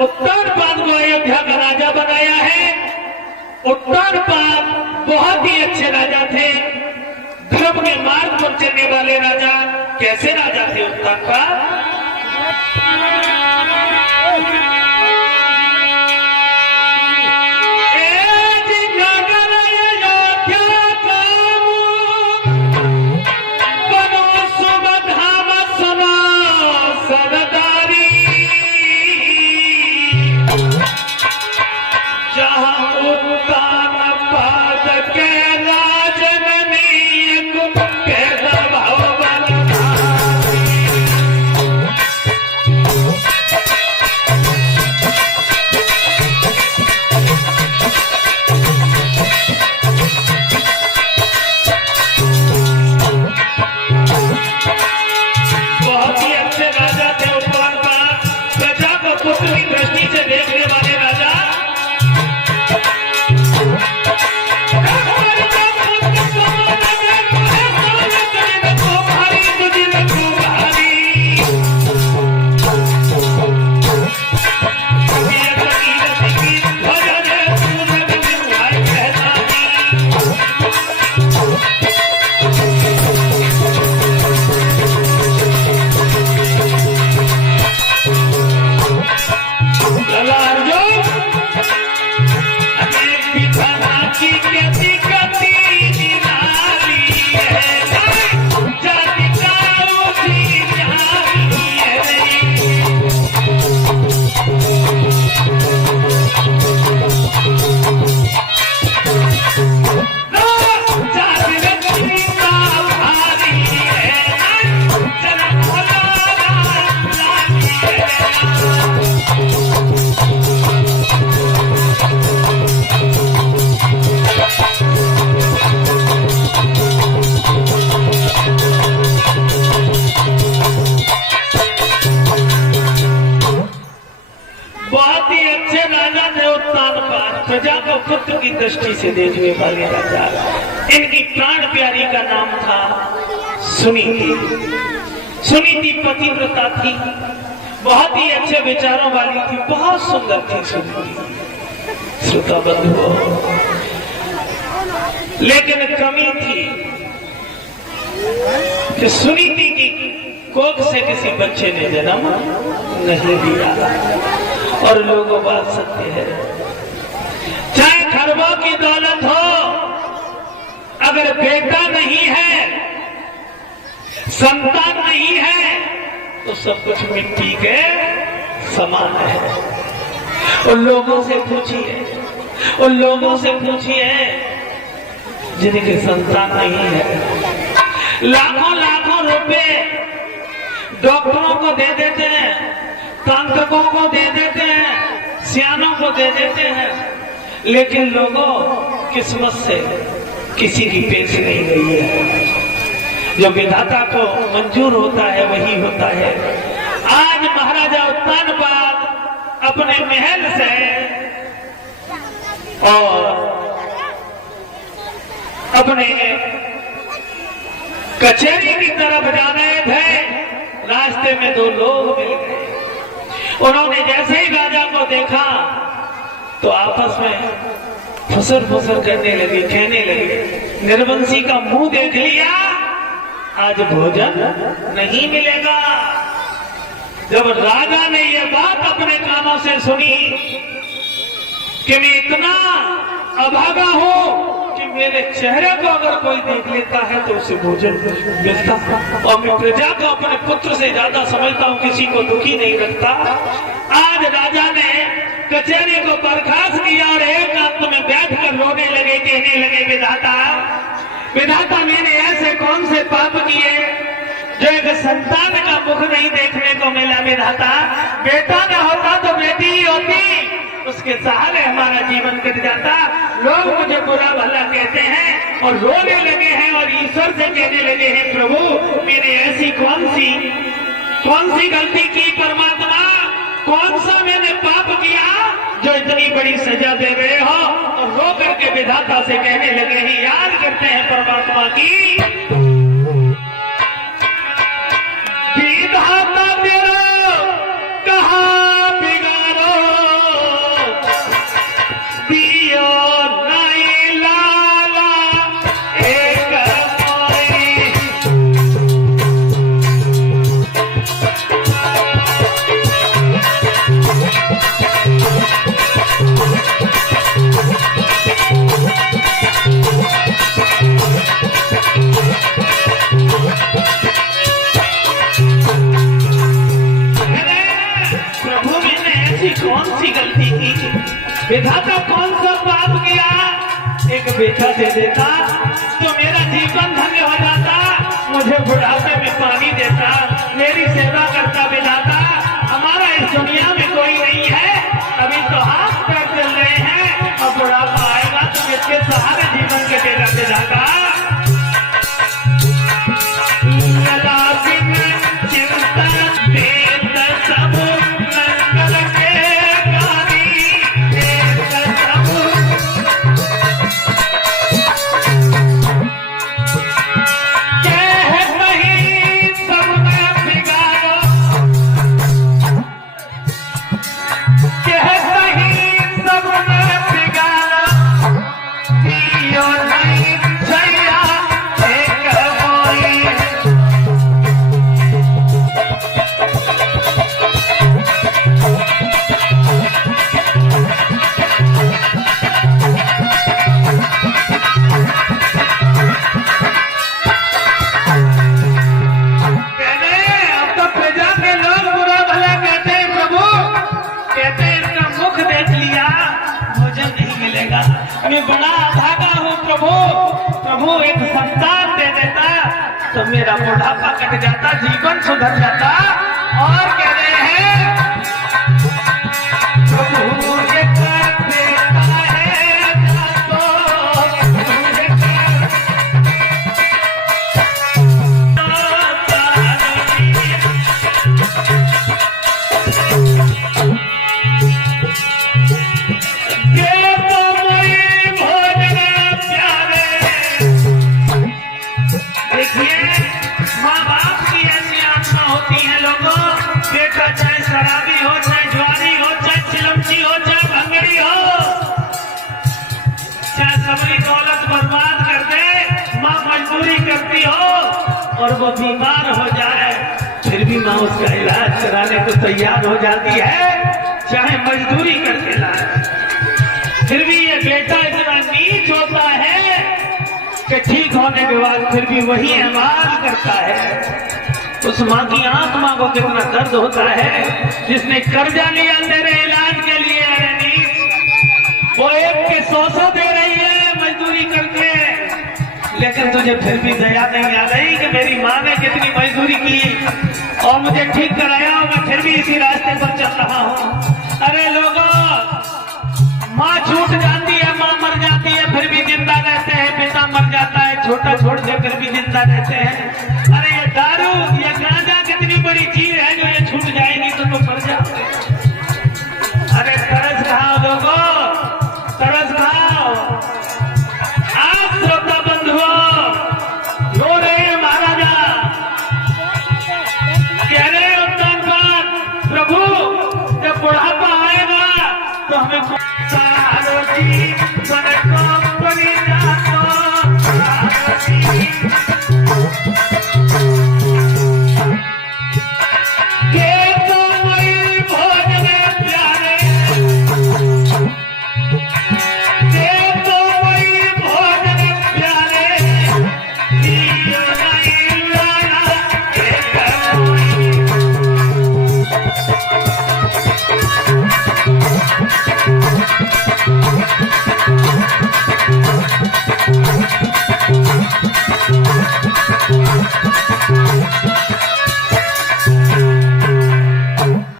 उत्तानपाद को अयोध्या का राजा बनाया है। उत्तानपाद बहुत ही अच्छे राजा थे, धर्म के मार्ग पर चलने वाले राजा। कैसे राजा थे उत्तानपाद? प्रजा को पुत्र की दृष्टि से देखने वाले राजा। इनकी प्राण प्यारी का नाम था सुनीति। सुनीति पतिव्रता थी, बहुत ही अच्छे विचारों वाली थी, बहुत सुंदर थी सुनीति। श्रोता बंधुओं, लेकिन कमी थी कि सुनीति की कोख से किसी बच्चे ने जन्म नहीं लिया। और लोगों बात सत्य है, चाहे खरबों की दौलत हो, अगर बेटा नहीं है, संतान नहीं है, तो सब कुछ मिट्टी के समान है। उन लोगों से पूछिए, उन लोगों से पूछिए जिनके संतान नहीं है, लाखों लाखों रुपए डॉक्टरों को दे देते हैं, तांत्रिकों को दे देते हैं, सियानों को दे देते हैं, लेकिन लोगों किस्मत से किसी की पेश नहीं गई है। जो विधाता को मंजूर होता है वही होता है। आज महाराजा उत्तानपाद अपने महल से और अपने कचहरी की तरफ जा रहे थे, रास्ते में दो लोग मिल गए। उन्होंने जैसे ही राजा को देखा तो आपस में फुसर फुसर करने लगे, कहने लगे, निर्वंशी का मुंह देख लिया, आज भोजन नहीं मिलेगा। जब राजा ने यह बात अपने कानों से सुनी कि मैं इतना अभागा हूं कि मेरे चेहरे को अगर कोई देख लेता है तो उसे भोजन मिलता, और मैं प्रजा को अपने पुत्र से ज्यादा समझता हूं, किसी को दुखी नहीं रखता। आज राजा ने कचहरी को बर्खास्त किया और एकांत में बैठकर रोने लगे, कहने लगे, विधाता विधाता, मैंने ऐसे कौन से पाप किए जो एक संतान का मुख नहीं देखने को मिला। विधाता, बेटा न होता तो बेटी ही होती, उसके सहारे हमारा जीवन कट जाता। लोग मुझे बुरा भला कहते हैं और रोने लगे हैं और ईश्वर से कहने लगे हैं, प्रभु मैंने ऐसी कौन सी गलती की परमात्मा, कौन सा मैंने पाप किया जो इतनी बड़ी सजा दे रहे हो। और रो करके विधाता से कहने लगे हैं, याद करते हैं परमात्मा की, विधाता तेरा कहा बिगाड़ो ऐसी कौन सी गलती की, विधाता कौन सा पाप किया, एक बेटा दे देता तो मेरा जीवन धन्य हो जाता, मुझे बुढ़ापे में पानी देता, मेरी सेवा करता विधाता। हमारा इस दुनिया में कोई नहीं है, अभी तो हाथ पैर चल रहे हैं, और बुढ़ापा आएगा तो इसके सहारे जीवन कटेगा विधाता। मैं बड़ा अभागा हूँ प्रभु, प्रभु एक संतान दे देता तो मेरा बुढ़ापा कट जाता, जीवन सुधर जाता। और कह रहे हैं प्रभु एक बेटा है तो माँ बाप की ऐसी आत्मा होती है लोगों, बेटा चाहे शराबी हो, चाहे ज्वारी हो, चाहे चिलमची हो, चाहे भंगड़ी हो, चाहे सबरी दौलत बर्बाद कर दे, माँ मजदूरी करती हो और वो बीमार हो जाए फिर भी माँ उसका इलाज कराने को तैयार हो जाती है, चाहे मजदूरी करके लाए। फिर भी ये बेटा इतना नीच होता है कि ठीक होने के बाद फिर भी वही ऐमान करता है। उस माँ की आत्मा को कितना दर्द होता है जिसने कर्जा लिया तेरे इलाज के लिए, वो एक के 100 दे रही है मजदूरी करके, लेकिन तुझे फिर भी दया नहीं आ रही कि मेरी माँ ने कितनी मजदूरी की और मुझे ठीक कराया और मैं फिर भी इसी रास्ते पर चल रहा हूँ। अरे लोगों, माँ छूट जाती है, माँ मर जाती है फिर भी जिंदा रहते हैं, पिता मर जाता है छोटा छोड़ के फिर भी जिंदा रहते हैं। अरे ये दारू, ये गांजा कितनी बड़ी चीज है जो ये छूट जाएगी तो तुम मर जाओगे। अरे तरस खाओ लोगों, तरस खाओ। आप श्रोता बंधुओं रो रहे हैं महाराजा, कह रहे हैं उत्तम प्रभु जब बुढ़ापा आएगा तो हमें